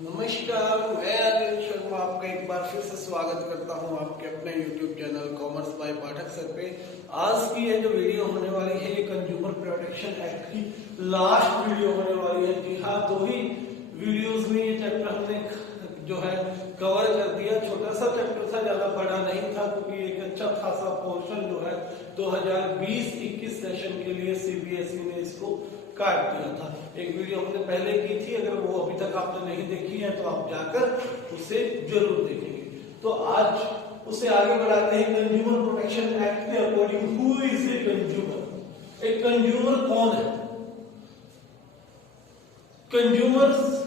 नमस्कार, मैं अनिल शर्मा आपका एक बार फिर से स्वागत करता हूं आपके अपने YouTube channel commerce by Pathak sir पे। आज की ये जो वीडियो होने वाली है ये कंज्यूमर प्रोटेक्शन एक्ट की लास्ट वीडियो होने वाली है। जी हाँ, दो ही वीडियोस में ये चैप्टर हमने जो है कवर कर दिया। छोटा सा चैप्टर था, ज्यादा बड़ा नहीं था, क्योंकि एक अच्छा खासा पोर्शन जो है 2020-21 सेशन के लिए CBSE ने इसको काट दिया था। एक वीडियो हमने पहले की थी, अगर वो अभी तक आपने नहीं देखी है तो आप जाकर उसे जरूर देखेंगे। तो आज उसे आगे बढ़ाते हैं। कंज्यूमर प्रोटेक्शन एक्ट के according who is a consumer? एक कंज्यूमर कौन है? कंज्यूमर्स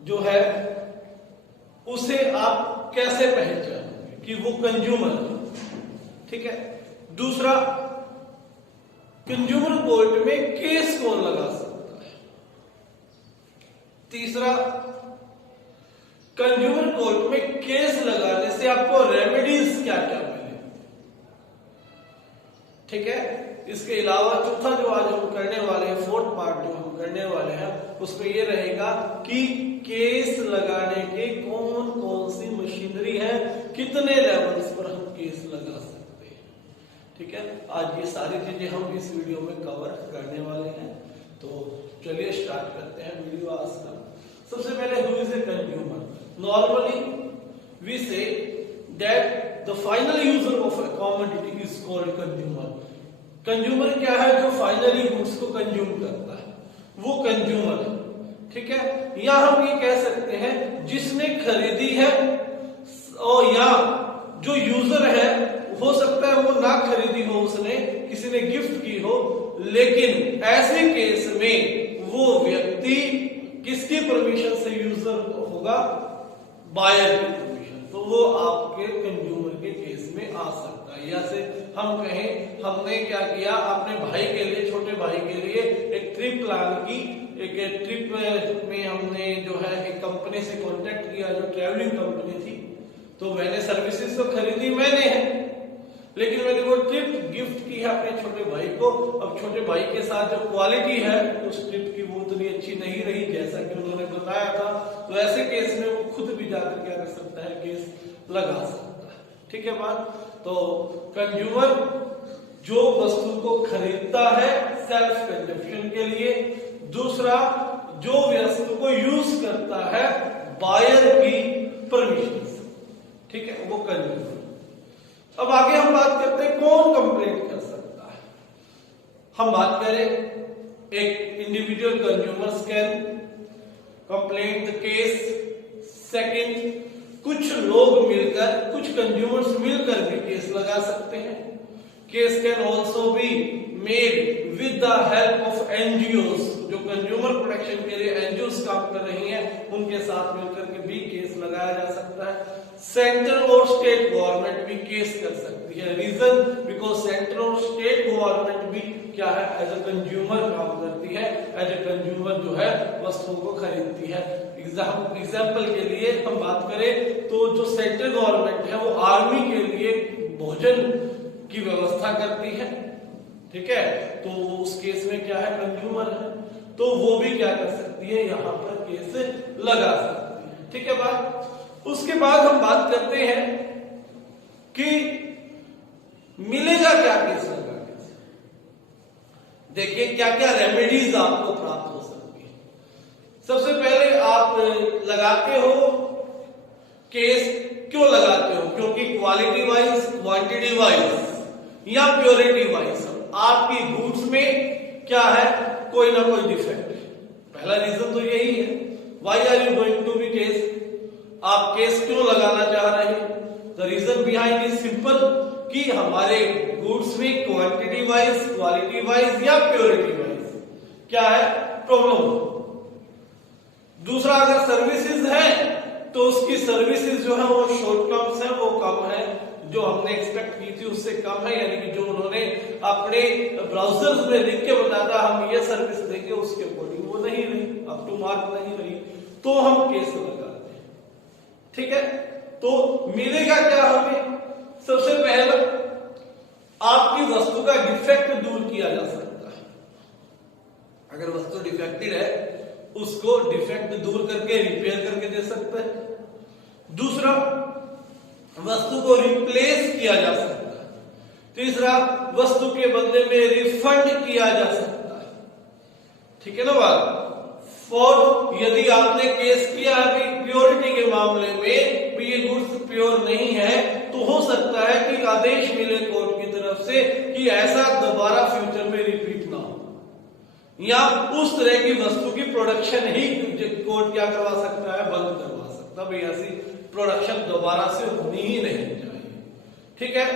जो है उसे आप कैसे पहचानोगे कि वो कंज्यूमर है? ठीक है। दूसरा, कंज्यूमर कोर्ट में केस कौन लगा सकता है? तीसरा, कंज्यूमर कोर्ट में केस लगाने से आपको रेमेडीज क्या क्या मिले? ठीक है। इसके अलावा चौथा जो आज हम करने वाले हैं, फोर्थ पार्ट जो हम करने वाले हैं, उसमें यह रहेगा कि केस लगाने के कौन कौन सी मशीनरी है, कितने लेवल्स पर हम केस लगा सकते हैं। ठीक है। आज ये सारी चीजें हम इस वीडियो में कवर करने वाले हैं। तो चलिए स्टार्ट करते हैं वीडियो आज का। सबसे पहले who is a consumer? Normally we say that the final user of a commodity is called consumer. Consumer क्या है? जो फाइनली गुड्स को कंज्यूम करता है वो कंज्यूमर है। ठीक है। या हम ये कह सकते हैं जिसने खरीदी है, और या जो यूजर है, हो सकता है वो ना खरीदी हो, उसने किसी ने गिफ्ट की हो, लेकिन ऐसे केस में वो व्यक्ति किसकी परमिशन से यूजर होगा? बायर की परमिशन। तो वो आपके कंज्यूमर के केस में आ सकता है। या से हम कहें हमने क्या किया, अपने भाई के लिए, छोटे भाई के लिए एक ट्रिप प्लान की। एक ट्रिप में हमने जो है एक कंपनी से कांटेक्ट किया जो ट्रैवलिंग कंपनी थी। तो मैंने सर्विसेज तो खरीदी मैंने है, लेकिन मैंने वो ट्रिप गिफ्ट की है अपने छोटे भाई को। अब छोटे भाई के साथ जो क्वालिटी है उस ट्रिप की वो उतनी अच्छी नहीं रही जैसा कि उन्होंने बताया था। तो ऐसे केस में वो खुद भी जाकर क्या कर सकता है? केस लगा सकता है। ठीक है बात। तो कंज्यूमर जो वस्तु को खरीदता है सेल्फ कंजप्शन के लिए। दूसरा, जो वस्तु को यूज करता है बायर की परमिशन से। ठीक है, वो कंज्यूमर। अब आगे हम बात करते हैं कौन कंप्लेंट कर सकता है। हम बात करें एक individual consumers can complaint the case. Second, कुछ लोग मिलकर, कुछ कंज्यूमर्स मिलकर भी केस लगा सकते हैं। Case can also be made with the help of NGOs. जो कंज्यूमर प्रोटेक्शन के लिए एनजीओस काम कर रही हैं, उनके साथ मिलकर के भी केस लगाया जा सकता है। सेंट्रल और स्टेट गवर्नमेंट भी केस कर सकती है। रीजन, बिकॉज सेंट्रल और स्टेट गवर्नमेंट भी क्या है? एज ए कंज्यूमर काम करती है। एज ए कंज्यूमर जो है वस्तुओं को खरीदती है। एग्जाम्पल के लिए हम बात करें तो जो सेंट्रल गवर्नमेंट है वो आर्मी के लिए भोजन की व्यवस्था करती है। ठीक है। तो उस केस में क्या है? कंज्यूमर है, तो वो भी क्या कर सकती है? यहाँ पर केस लगा सकती है। ठीक है बात। उसके बाद हम बात करते हैं कि मिलेगा क्या केस लगाने से। देखिए क्या क्या रेमेडीज आपको प्राप्त हो सकती है। सबसे पहले आप लगाते हो केस, क्यों लगाते हो? क्योंकि क्वालिटी वाइज, क्वांटिटी वाइज या प्योरिटी वाइज आपकी गुड्स में क्या है? कोई ना कोई डिफेक्ट है। पहला रीजन तो यही है। Why are you going to be case? आप केस क्यों लगाना चाह रहे हैं? The reason behind is simple कि हमारे गुड्स में क्वांटिटी वाइज, क्वालिटी वाइज या प्योरिटी वाइज क्या है? प्रॉब्लम। दूसरा, अगर सर्विसेज है तो उसकी सर्विसेज जो है वो शॉर्ट टर्म्स है, वो कम है, जो हमने एक्सपेक्ट की थी उससे कम है। यानी कि जो उन्होंने अपने ब्राउजर्स में लिख के बताया हम ये सर्विस देंगे, उसके अकॉर्डिंग वो नहीं रही, अप टू मार्क नहीं रही, तो हम केस लगाते हैं। ठीक है। तो मिलेगा क्या हमें? सबसे पहले आपकी वस्तु का डिफेक्ट दूर किया जा सकता है। अगर वस्तु डिफेक्टेड है उसको डिफेक्ट दूर करके रिपेयर करके दे सकते हैं। दूसरा, वस्तु को रिप्लेस किया जा सकता है। तीसरा, वस्तु के बदले में रिफंड किया जा सकता है। ठीक है ना बात। फोर्थ, यदि आपने केस किया है कि प्योरिटी के मामले में भी ये गुड्स प्योर नहीं है, तो हो सकता है कि आदेश मिले कोर्ट की तरफ से कि ऐसा दोबारा फ्यूचर में रिपीट ना हो, या उस तरह की वस्तु की प्रोडक्शन ही कोर्ट क्या करवा सकता है, बंद करवा सकता है। भाई ऐसी प्रोडक्शन दोबारा से होनी ही नहीं चाहिए। ठीक है।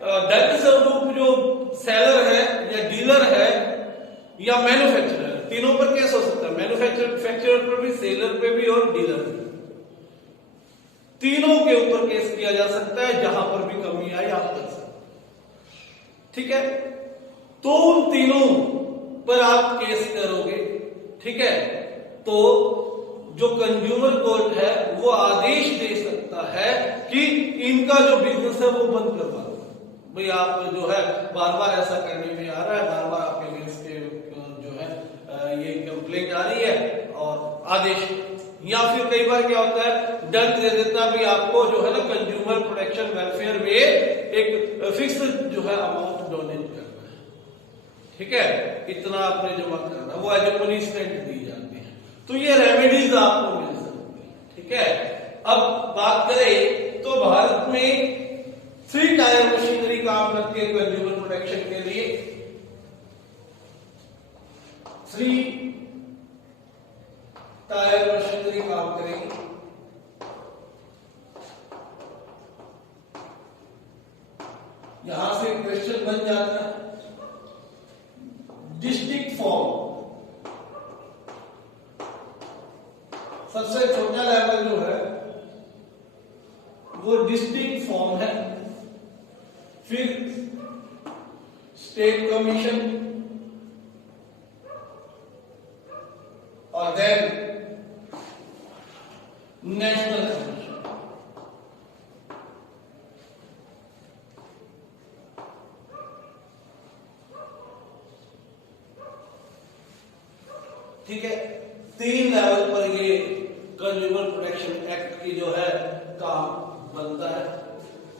दंड स्वरूप जो सेलर है या डीलर है या मैन्युफैक्चरर, तीनों पर केस हो सकता है। मैन्युफैक्चरर पर भी, सेलर पे भी और डीलर पे, तीनों के ऊपर केस किया जा सकता है। जहां पर भी कमी आई आप कर सकते। ठीक है। तो उन तीनों पर आप केस करोगे। ठीक है। तो जो कंज्यूमर कोर्ट है वो आदेश दे सकता है कि इनका जो बिजनेस है वो बंद करवा दो। भाई आप जो है बार बार ऐसा करने में आ रहा है, बार बार आपके अगेंस्ट के जो है ये कंप्लेंट आ रही है, और आदेश, या फिर कई बार क्या होता है दंड दे देता भी आपको जो है ना कंज्यूमर प्रोटेक्शन वेलफेयर में एक फिक्स जो है अमाउंट डोनेट करना है। ठीक है। इतना आपने जमा करना, वो एज ए पनिशमेंट दी जाती है। तो ये रेमेडीज आपको मिल सकती है। ठीक है। अब बात करें तो भारत में 3 टायर मशीनरी काम करती है कंज्यूमर प्रोटेक्शन के लिए। 3 टायर मशीनरी काम करेगी। यहां से क्वेश्चन बन जाता है, डिस्ट्रिक्ट फॉर्म, सबसे छोटा लेवल जो है वो डिस्ट्रिक्ट फॉर्म है, फिर स्टेट कमीशन, और देन नेशनल कमीशन। ठीक है। 3 लेवल पर ये कंज्यूमर प्रोटेक्शन एक्ट की जो है काम बनता है।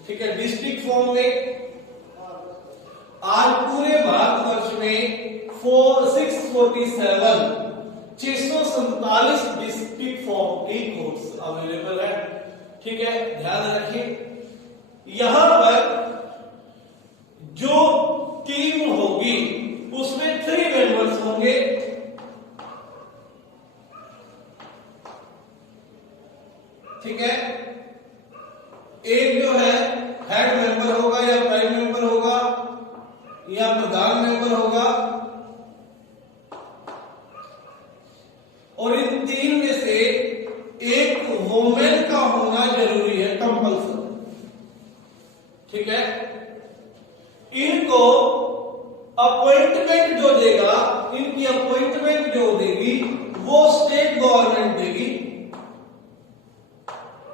ठीक है। डिस्ट्रिक्ट फॉर्म में आज पूरे भारतवर्ष में 647 डिस्ट्रिक्ट फॉर्म की कोर्ट्स अवेलेबल है। ठीक है। ध्यान रखिए, यहां पर जो टीम होगी उसमें 3 मेंबर्स होंगे। ठीक है। एक जो है हेड मेंबर होगा या प्राइम मेंबर होगा या प्रधान मेंबर होगा, और इन 3 में से एक वुमेन का होना जरूरी है, कंपल्सरी। ठीक है। इनको अपॉइंटमेंट जो देगा, इनकी अपॉइंटमेंट जो देगी वो स्टेट गवर्नमेंट देगी।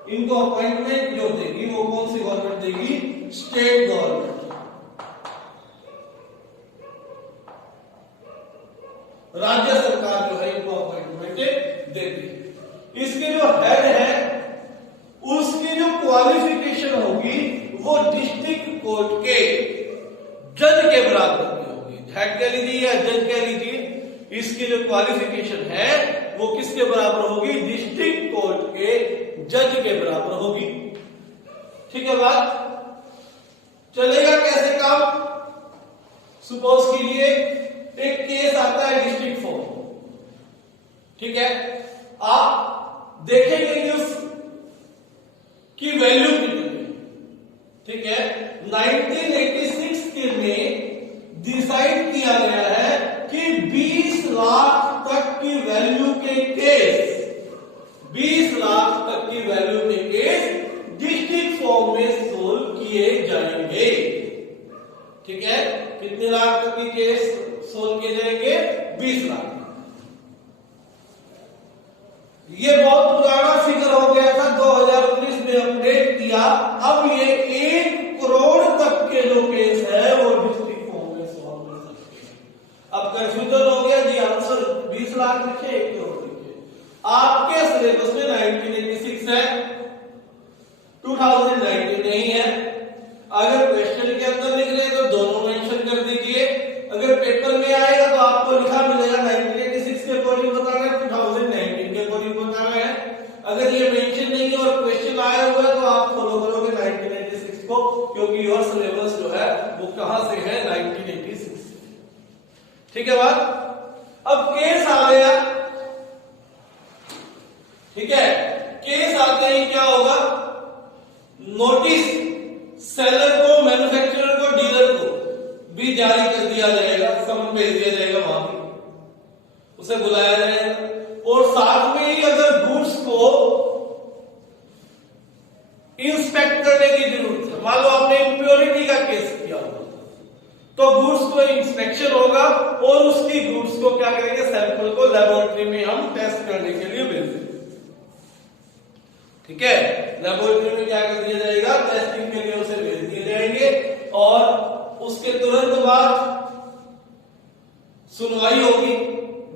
इनको अपॉइंटमेंट जो देगी वो कौन सी गवर्नमेंट देगी? State government. राज्य सरकार जो है इनको अपॉइंटमेंट देगी। इसके जो हेड है उसकी जो क्वालिफिकेशन होगी वो डिस्ट्रिक्ट कोर्ट के जज के बराबर की होगी। हेड कह लीजिए या जज कह लीजिए, इसकी जो क्वालिफिकेशन है वो किसके बराबर होगी? डिस्ट्रिक्ट कोर्ट के जज के बराबर होगी। ठीक है बात। चलेगा कैसे काम? सपोज कीजिए एक केस आता है डिस्ट्रिक्ट फॉर्म। ठीक है। आप देखेंगे कि उसकी वैल्यू कितनी है। ठीक है। 1986 के में डिसाइड किया गया है कि 20 लाख तक की वैल्यू के केस, 20 लाख तक की वैल्यू के केस डिस्ट्रिक्ट फॉर्म में सोल्व किए जाएंगे। ठीक है। कितने लाख तक की केस सोल्व किए जाएंगे? 20 लाख। ये बहुत पुराना फिगर हो गया था, 2019 में अपडेट किया। अब ये 1 करोड़ तक के जो केस है वो डिस्ट्रिक्ट फॉर्म में सॉल्व हो सकते हैं। अब कंफ्यूजन हो गया जी, आंसर 20 लाख लिखे 1 करोड़ लिखे। अगर क्वेश्चन के अंदर लिख रहे हैं तो दोनों मेंशन कर दीजिए। अगर पेपर में आएगा तो आपको लिखा मिलेगा 1986 के अकॉर्डिंग बताना है, 2019 के अकॉर्डिंग बताना है। अगर ये मेंशन नहीं है और क्वेश्चन आया हुआ है तो आप फॉलो करोगे 1996 को, क्योंकि योर सिलेबस जो है वो कहां से है, 1986 से। ठीक है बात। अब केस आ गया, ठीक है, केस आते ही क्या होगा, नोटिस सेलर को, मैन्युफैक्चरर को, डीलर को भी जारी कर दिया जाएगा, समन भेज दिया जाएगा, वहां पे उसे बुलाया जाएगा। और साथ में ही अगर गुड्स को इंस्पेक्ट करने की जरूरत है, मान लो आपने इम्प्योरिटी का केस किया होगा तो गुड्स को इंस्पेक्शन होगा और उसकी गुड्स को क्या करेंगे, सैंपल को लेबोरेटरी में हम टेस्ट करने के लिए भेज देंगे। ठीक है, लेबोरेटरी में क्या कर दिया जाएगा, टेस्टिंग के लिए उसे भेज दिए जाएंगे और उसके तुरंत बाद सुनवाई होगी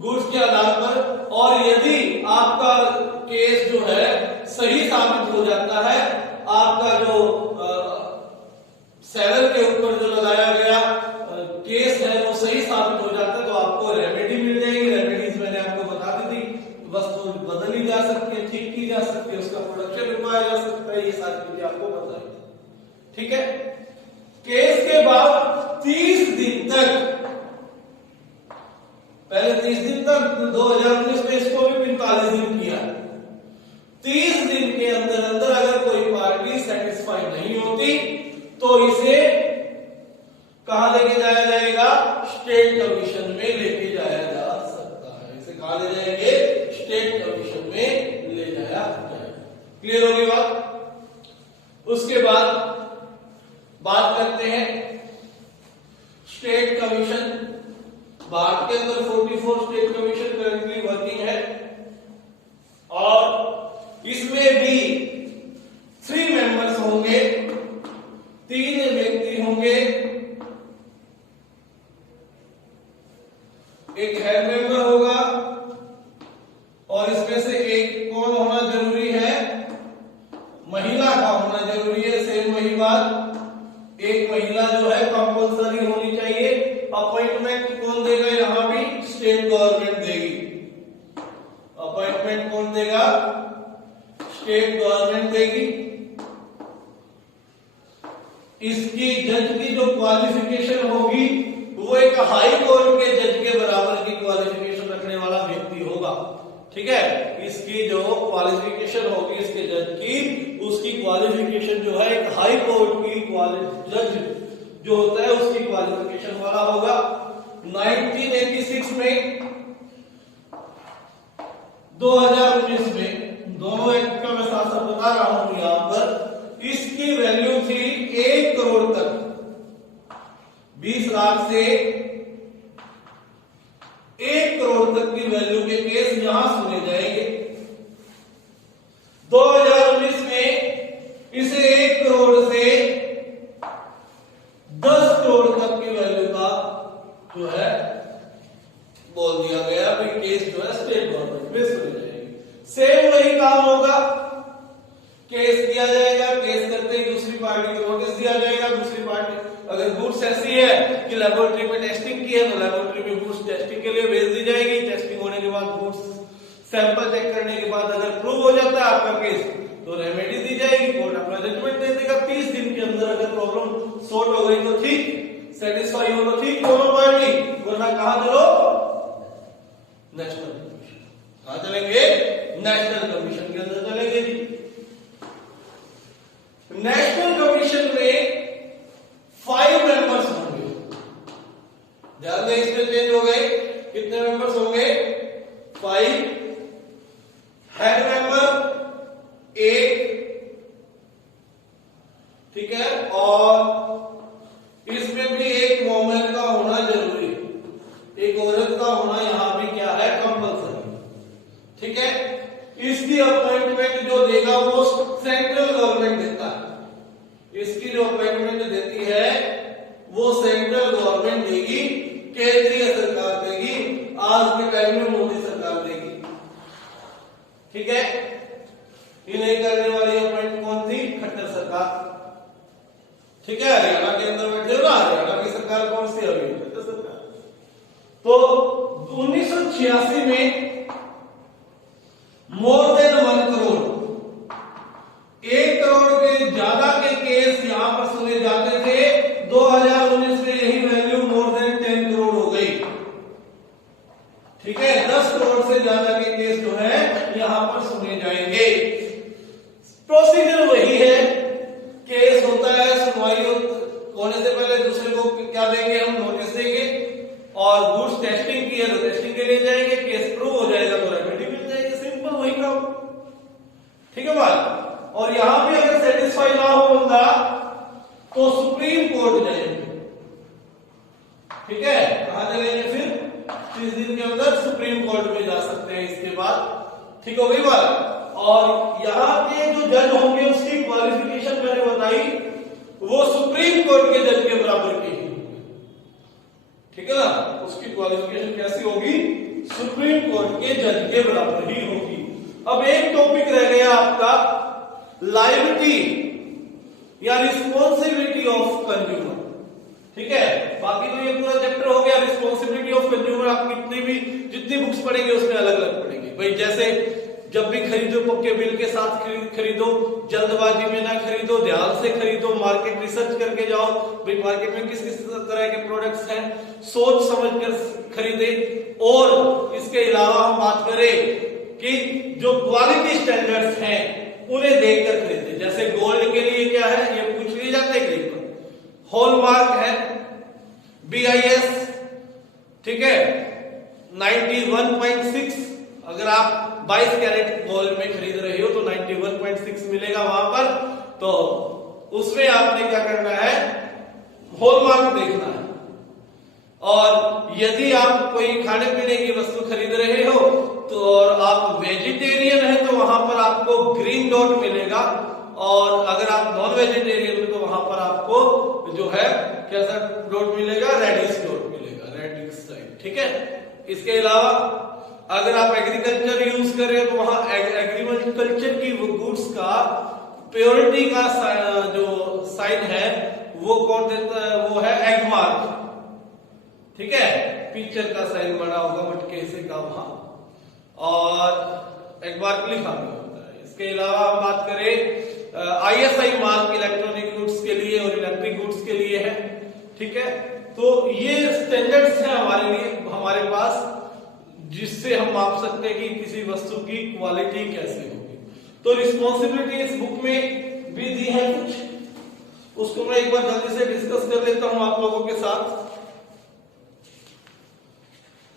गुड्स के आधार पर। और यदि आपका केस जो है सही साबित हो जाता है, आपका जो सेलर के ऊपर जो लगाया गया केस है वो सही साबित हो जाता है, तो आपको रेमेडी मिल जाएगी। रेमेडीज मैंने आपको बता दी थी, वस्तु बदली जा सकती है, ठीक की जा सकती है, उसका प्रोडक्शन रुकवाया जा सकता है, ये सारी चीजें आपको पता है। ठीक है, केस के बाद 30 दिन तक, पहले 30 दिन तक, 2019 में इसको भी 45 दिन किया। 30 दिन के अंदर अंदर अगर कोई पार्टी सेटिस्फाई नहीं होती तो इसे कहां लेके जाया जाएगा, स्टेट कमीशन में लेके जाया जा सकता है। इसे कहां ले जाएंगे, स्टेट कमीशन में ले जाया जाएगा। क्लियर होगी बात। उसके बाद बात करते हैं स्टेट कमीशन। भारत के अंदर 44 स्टेट कमीशन करंटली वर्किंग है और इसमें भी 3 मेंबर्स होंगे, 3 व्यक्ति होंगे। एक हेड मेंबर होगा और इसमें से एक कौन होना जरूरी है, महिला का होना जरूरी है। सेम वही बात, एक महिला जो है कंपल्सरी होनी चाहिए। अपॉइंटमेंट कौन देगा, यहां भी स्टेट गवर्नमेंट देगी। अपॉइंटमेंट कौन देगा, स्टेट गवर्नमेंट देगी। इसकी जज की जो क्वालिफिकेशन होगी वो एक हाई कोर्ट के जज के बराबर की क्वालिफिकेशन रखने वाला व्यक्ति होगा। ठीक है, इसकी जो क्वालिफिकेशन होगी इसके जज की, उसकी क्वालिफिकेशन जो है एक हाई कोर्ट की जज जो होता है उसकी क्वालिफिकेशन वाला होगा। 1986 में, 2019 में, दोनों एक्ट का मैं साथ साथ बता रहा हूं यहां पर। इसकी वैल्यू थी 1 करोड़ तक, 20 लाख से 1 करोड़ तक की वैल्यू के केस यहां सुने जाएंगे। 2019 में इसे 1 करोड़ से 10 करोड़ तक की वैल्यू का जो है बोल दिया गया कि केस जो है स्टेट गवर्नमेंट में सुने जाएंगे। सेम वही काम होगा, केस दिया जाएगा, केस करते ही दूसरी पार्टी को नोटिस दिया जाएगा। दूसरी पार्टी अगर गुड्स ऐसी है कि लेबोरेटरी में टेस्टिंग की है तो लेबोरेटरी में गुड्स टेस्टिंग के लिए भेज दी जाएगी। टेस्टिंग होने के बाद गुड्स सैंपल चेक करने के बाद अगर प्रूव हो जाता है आपका केस तो रेमेडी दी जाएगी, कोर्ट अपना जजमेंट दे देगा। 30 दिन के अंदर अगर प्रॉब्लम सॉर्ट हो गई तो ठीक, सेटिस्फाई हो तो ठीक दोनों पार्टी, वरना कहां चलो, नेशनल कमीशन। कहां चलेंगे, नेशनल कमीशन के अंदर चलेंगे जी। नेशनल कमीशन में 5 मेंबर्स होंगे। ध्यान दें, इसमें चेंज हो गए, कितने मेंबर्स होंगे, 5। हेड मेंबर 1, ठीक है, और इसमें भी एक वोमेन का होना जरूरी है, एक औरत का होना यहां भी क्या है, कंपल्सरी। ठीक है, इसकी अपॉइंटमेंट जो देगा वो सेंट्रल गवर्नमेंट देता है। इसकी जो अपॉइंटमेंट देती है वो सेंट्रल गवर्नमेंट देगी, केंद्रीय सरकार देगी, आज के टाइम में मोदी सरकार देगी। ठीक है, इन्हें करने वाली अपॉइंट कौन थी, खट्टर सरकार। ठीक है, हरियाणा हरियाणा के अंदर बैठे हो ना, हरियाणा की सरकार कौन सी अभी सरकार। तो 1986 में मोर देन 1 करोड़, 1 करोड़ के ज्यादा के केस यहां पर सुने जाते थे। 2019 में यही वैल्यू मोर देन 10 करोड़ हो गई। ठीक है, 10 करोड़ से ज्यादा के केस जो है यहां पर सुने जाएंगे। प्रोसीजर वही है, केस होता है, सुनवाई होने से पहले दूसरे को क्या देंगे, हम नोटिस देंगे, और गुड्स टेस्टिंग की है तो टेस्टिंग के लिए जाएंगे, केस प्रूव हो जाएगा तो रेमेडी मिल जाएगी, सिंपल वही काम। ठीक है बात। और यहां भी अगर सेटिस्फाई ना हो बंदा तो सुप्रीम कोर्ट जाएंगे। ठीक है, कहां चलेंगे फिर, 30 दिन के अंदर सुप्रीम कोर्ट में जा सकते हैं इसके बाद। ठीक हो गई बात। और यहां के जो जज होंगे उसकी क्वालिफिकेशन मैंने बताई, वो सुप्रीम कोर्ट के जज के बराबर की ही होगी। ठीक है ना, उसकी क्वालिफिकेशन कैसी होगी, सुप्रीम कोर्ट के जज के बराबर ही होगी। अब एक टॉपिक रह गया आपका, लायबिलिटी या रिस्पॉन्सिबिलिटी ऑफ कंज्यूमर। ठीक है, बाकी तो ये पूरा चैप्टर हो गया रिस्पॉन्सिबिलिटी ऑफ कंज्यूमर। आप जितनी बुक्स पढ़ेंगे उसमें अलग अलग पढ़ेंगे भाई। जैसे जब भी खरीदो पक्के बिल के साथ खरीदो, जल्दबाजी में ना खरीदो, ध्यान से खरीदो, मार्केट रिसर्च करके जाओ भाई मार्केट में किस किस तरह के प्रोडक्ट्स हैं, सोच समझ कर खरीदे। और इसके अलावा हम बात करें कि जो क्वालिटी स्टैंडर्ड्स हैं उन्हें देखकर खरीदे। जैसे गोल्ड के लिए क्या है, ये पूछ लिया जाता है कई बार, हॉलमार्क है, BIS, ठीक है, 91.6। अगर आप 22 कैरेट गोल्ड में खरीद रहे हो तो 91.6 मिलेगा वहां पर। तो उसमें आपने क्या करना है, हॉलमार्क देखना है। और यदि आप कोई खाने पीने की वस्तु खरीद रहे हो तो और आप वेजिटेरियन है तो वहां पर आपको ग्रीन डॉट मिलेगा, और अगर आप नॉन वेजिटेरियन हो तो वहां पर आपको जो है कैसा डॉट मिलेगा, रेडिश डॉट मिलेगा, रेडिश साइड। ठीक है, इसके अलावा अगर आप एग्रीकल्चर यूज कर रहे हो तो वहां एग्रीकल्चर की गुड्स का प्योरिटी का जो साइन है वो कौन देता है, वो है एग मार्क। ठीक है, पिक्चर का साइन बड़ा होगा मटके से का वहां, और एग मार्क लिखा हुआ होता है। इसके अलावा हम बात करें ISI मार्क इलेक्ट्रॉनिक गुड्स के लिए और इलेक्ट्रिक गुड्स के लिए है। ठीक है, तो ये स्टैंडर्ड्स हैं हमारे लिए, हमारे पास, जिससे हम माप सकते हैं कि किसी वस्तु की क्वालिटी कैसे होगी। तो रिस्पॉन्सिबिलिटी इस बुक में भी दी है कुछ, उसको मैं एक बार जल्दी से डिस्कस कर लेता हूं आप लोगों के साथ।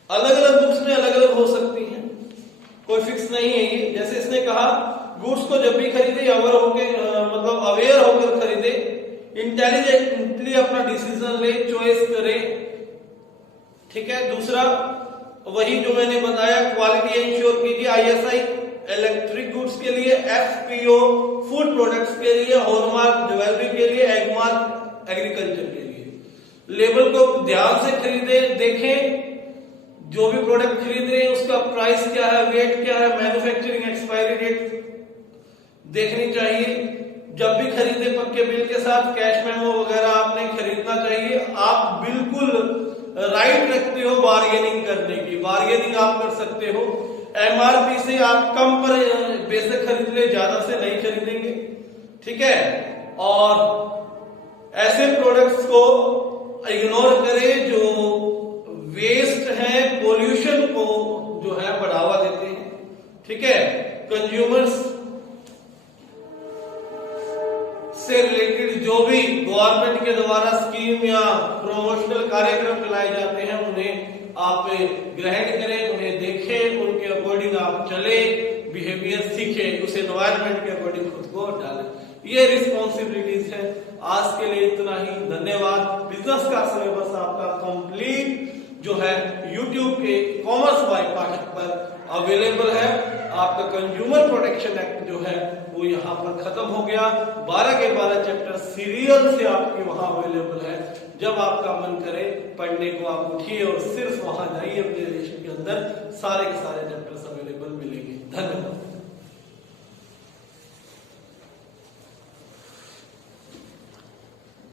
अलग अलग बुक्स में अलग अलग हो सकती हैं, कोई फिक्स नहीं है ये। जैसे इसने कहा गुड्स को जब भी खरीदे अवेयर होकर, अवेयर होकर खरीदे, इंटेलिजेंटली अपना डिसीजन ले, चॉइस करे। ठीक है, दूसरा वही जो मैंने बताया, क्वालिटी इंश्योर कीजिए, ISI इलेक्ट्रिक गुड्स के लिए, FPO फूड प्रोडक्ट्स के लिए, हॉलमार्क ज्वेलरी के लिए, एगमार्क एग्रीकल्चर के लिए। लेबल को ध्यान से खरीदे, देखें जो भी प्रोडक्ट खरीद रहे हैं उसका प्राइस क्या है, वेट क्या है, मैन्युफैक्चरिंग एक्सपायरी डेट देखनी चाहिए। जब भी खरीदे पक्के बिल के साथ कैश मेमो वगैरह आपने खरीदना चाहिए। आप बिल्कुल राइट रखते हो बार्गेनिंग करने की, बार्गेनिंग आप कर सकते हो। MRP से आप कम पर बेशक खरीद ले, ज्यादा से नहीं खरीदेंगे। ठीक है, और ऐसे प्रोडक्ट्स को इग्नोर करें जो वेस्ट है, पोल्यूशन को जो है बढ़ावा देते हैं। ठीक है, कंज्यूमर्स से रिलेटेड जो भी गवर्नमेंट के द्वारा स्कीम या प्रमोशनल कार्यक्रम चलाए जाते हैं उन्हें आप ग्रहण करें, उन्हें देखें, उनके अकॉर्डिंग आप चले, बिहेवियर सीखें, उस एनवायरनमेंट के अकॉर्डिंग खुद को डालें। ये रिस्पॉन्सिबिलिटीज है। आज के लिए इतना ही, धन्यवाद। बिजनेस का सिलेबस आपका कंप्लीट जो है YouTube के कॉमर्स बाय पाठक पर अवेलेबल है। आपका कंज्यूमर प्रोटेक्शन एक्ट जो है वो यहाँ पर खत्म हो गया। 12 के 12 चैप्टर सीरियल से आपके वहां अवेलेबल है। जब आपका मन करे पढ़ने को आप उठिए और सिर्फ वहां जाइए, अपने रिलेशन के अंदर सारे के सारे चैप्टर